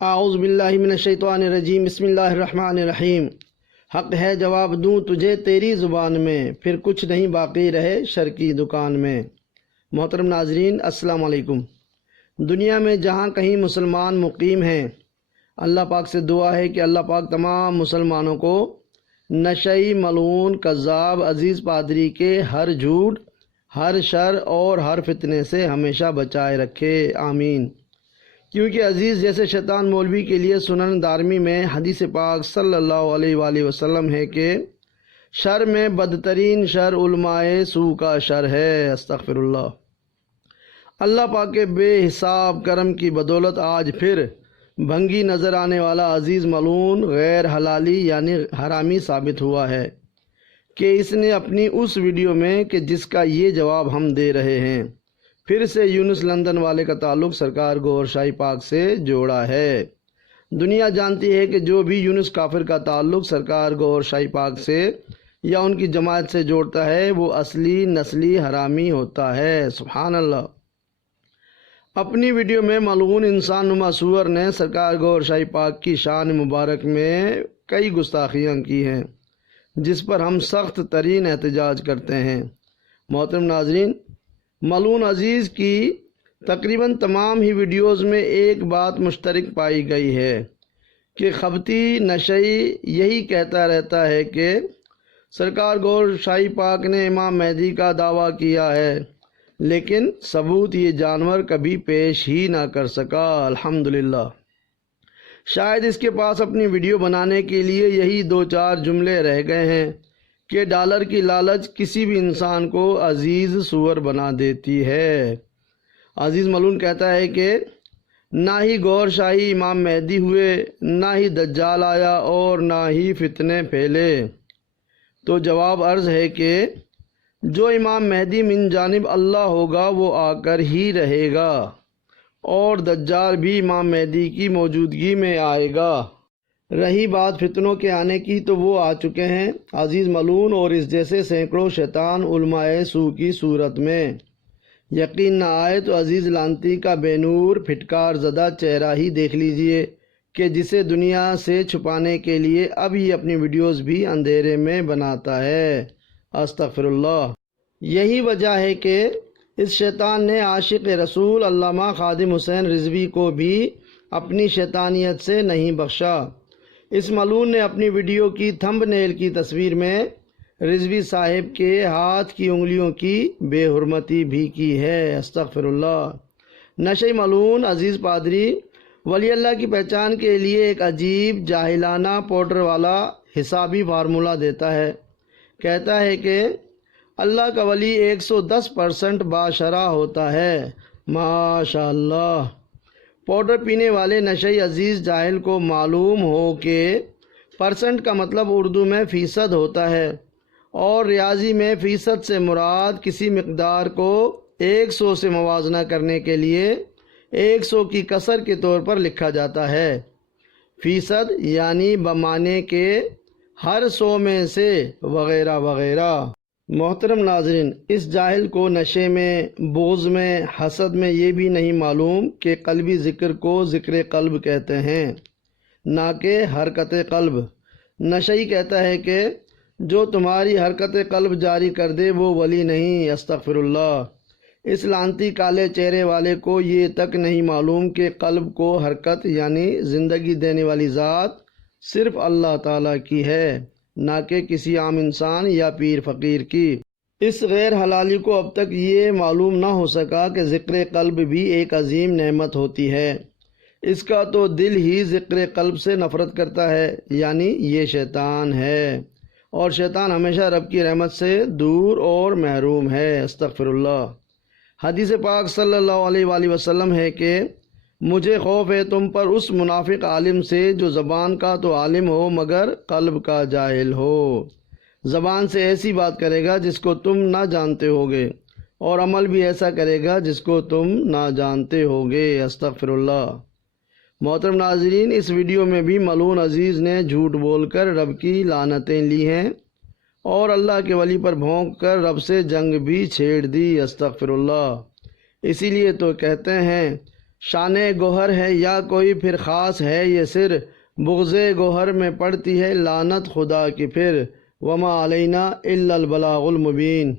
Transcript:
اعوذ باللہ من الشیطان الرجیم، بسم اللہ الرحمن الرحیم۔ حق ہے جواب دوں تجھے تیری زبان میں، پھر کچھ نہیں باقی رہے شر کی دکان میں۔ محترم ناظرین، السلام علیکم۔ دنیا میں جہاں کہیں مسلمان مقیم ہیں، اللہ پاک سے دعا ہے کہ اللہ پاک تمام مسلمانوں کو نشئی، ملعون، کذاب عزیز پادری کے ہر جھوٹ، ہر شر اور ہر فتنے سے ہمیشہ بچائے رکھے، آمین۔ کیونکہ عزیز جیسے شیطان مولوی کے لیے سنن دارمی میں حدیث پاک صلی اللہ علیہ وآلہ وسلم ہے کہ شر میں بدترین شر علماء سو کا شر ہے، استغفر اللہ۔ اللہ پاک کے بے حساب کرم کی بدولت آج پھر بھنگی نظر آنے والا عزیز ملعون غیر حلالی یعنی حرامی ثابت ہوا ہے کہ اس نے اپنی اس ویڈیو میں کہ جس کا یہ جواب ہم دے رہے ہیں، پھر سے یونس لندن والے کا تعلق سرکار گوھر شاہی پاک سے جوڑا ہے۔ دنیا جانتی ہے کہ جو بھی یونس کافر کا تعلق سرکار گوھر شاہی پاک سے یا ان کی جماعت سے جوڑتا ہے وہ اصلی نسلی حرامی ہوتا ہے، سبحان اللہ۔ اپنی ویڈیو میں ملعون انسان نما سور نے سرکار گوھر شاہی پاک کی شان مبارک میں کئی گستاخیاں کی ہیں، جس پر ہم سخت ترین احتجاج کرتے ہیں۔ محترم ناظرین، ملعون عزیز کی تقریباً تمام ہی ویڈیوز میں ایک بات مشترک پائی گئی ہے کہ خبتی نشئی یہی کہتا رہتا ہے کہ سرکار گوھر شاہی پاک نے امام مہدی کا دعویٰ کیا ہے، لیکن ثبوت یہ جانور کبھی پیش ہی نہ کر سکا، الحمدللہ۔ شاید اس کے پاس اپنی ویڈیو بنانے کے لیے یہی دو چار جملے رہ گئے ہیں کہ ڈالر کی لالچ کسی بھی انسان کو عزیز سور بنا دیتی ہے۔ عزیز ملعون کہتا ہے کہ نہ ہی گوھر شاہی امام مہدی ہوئے، نہ ہی دجال آیا اور نہ ہی فتنے پھیلے۔ تو جواب عرض ہے کہ جو امام مہدی من جانب اللہ ہوگا وہ آ کر ہی رہے گا، اور دجال بھی امام مہدی کی موجودگی میں آئے گا۔ رہی بات فتنوں کے آنے کی تو وہ آ چکے ہیں، عزیز ملعون اور اس جیسے سینکڑوں شیطان علماء سو کی صورت میں۔ یقین نہ آئے تو عزیز لانتی کا بے نور پھٹکار زدہ چہرہ ہی دیکھ لیجئے کہ جسے دنیا سے چھپانے کے لیے اب یہ اپنی ویڈیوز بھی اندھیرے میں بناتا ہے، استغفر اللہ۔ یہی وجہ ہے کہ اس شیطان نے عاشق رسول علامہ خادم حسین رضوی کو بھی اپنی شیطانیت سے نہیں بخشا۔ اس ملعون نے اپنی ویڈیو کی تھمب نیل کی تصویر میں رضوی صاحب کے ہاتھ کی انگلیوں کی بے حرمتی بھی کی ہے، استغفر اللہ۔ نشئی ملعون عزیز پادری ولی اللہ کی پہچان کے لیے ایک عجیب جاہلانہ پاؤڈر والا حسابی فارمولہ دیتا ہے۔ کہتا ہے کہ اللہ کا ولی 110% باشرع ہوتا ہے، ماشاء اللہ۔ پاؤڈر پینے والے نشئی عزیز جاہل کو معلوم ہو کہ پرسنٹ کا مطلب اردو میں فیصد ہوتا ہے، اور ریاضی میں فیصد سے مراد کسی مقدار کو 100 سے موازنہ کرنے کے لیے 100 کی کسر کے طور پر لکھا جاتا ہے۔ فیصد یعنی بمانے کے ہر 100 میں سے وغیرہ وغیرہ۔ محترم ناظرین، اس جاہل کو نشے میں، بغض میں، حسد میں یہ بھی نہیں معلوم کہ قلبی ذکر کو ذکر قلب کہتے ہیں، نہ کہ حرکت قلب۔ نشئی کہتا ہے کہ جو تمہاری حرکت قلب جاری کر دے وہ ولی نہیں، استغفر اللہ۔ اس لعنتی کالے چہرے والے کو یہ تک نہیں معلوم کہ قلب کو حرکت یعنی زندگی دینے والی ذات صرف اللہ تعالیٰ کی ہے، نہ کہ کسی عام انسان یا پیر فقیر کی۔ اس غیر حلالی کو اب تک یہ معلوم نہ ہو سکا کہ ذکر قلب بھی ایک عظیم نعمت ہوتی ہے۔ اس کا تو دل ہی ذکر قلب سے نفرت کرتا ہے، یعنی یہ شیطان ہے، اور شیطان ہمیشہ رب کی رحمت سے دور اور محروم ہے، استغفر اللہ۔ حدیث پاک صلی اللہ علیہ وآلہ وسلم ہے کہ مجھے خوف ہے تم پر اس منافق عالم سے جو زبان کا تو عالم ہو مگر قلب کا جاہل ہو۔ زبان سے ایسی بات کرے گا جس کو تم نہ جانتے ہوگے، اور عمل بھی ایسا کرے گا جس کو تم نہ جانتے ہوگے، استغفر اللہ۔ محترم ناظرین، اس ویڈیو میں بھی ملعون عزیز نے جھوٹ بول کر رب کی لعنتیں لی ہیں، اور اللہ کے ولی پر بھونک کر رب سے جنگ بھی چھیڑ دی، استغفر اللہ۔ اسی لیے تو کہتے ہیں شان گوہر ہے یا کوئی پھر خاص ہے یہ سر، بغض گوہر میں پڑتی ہے لعنت خدا کی پھر، وما علینا الا البلاغ المبین۔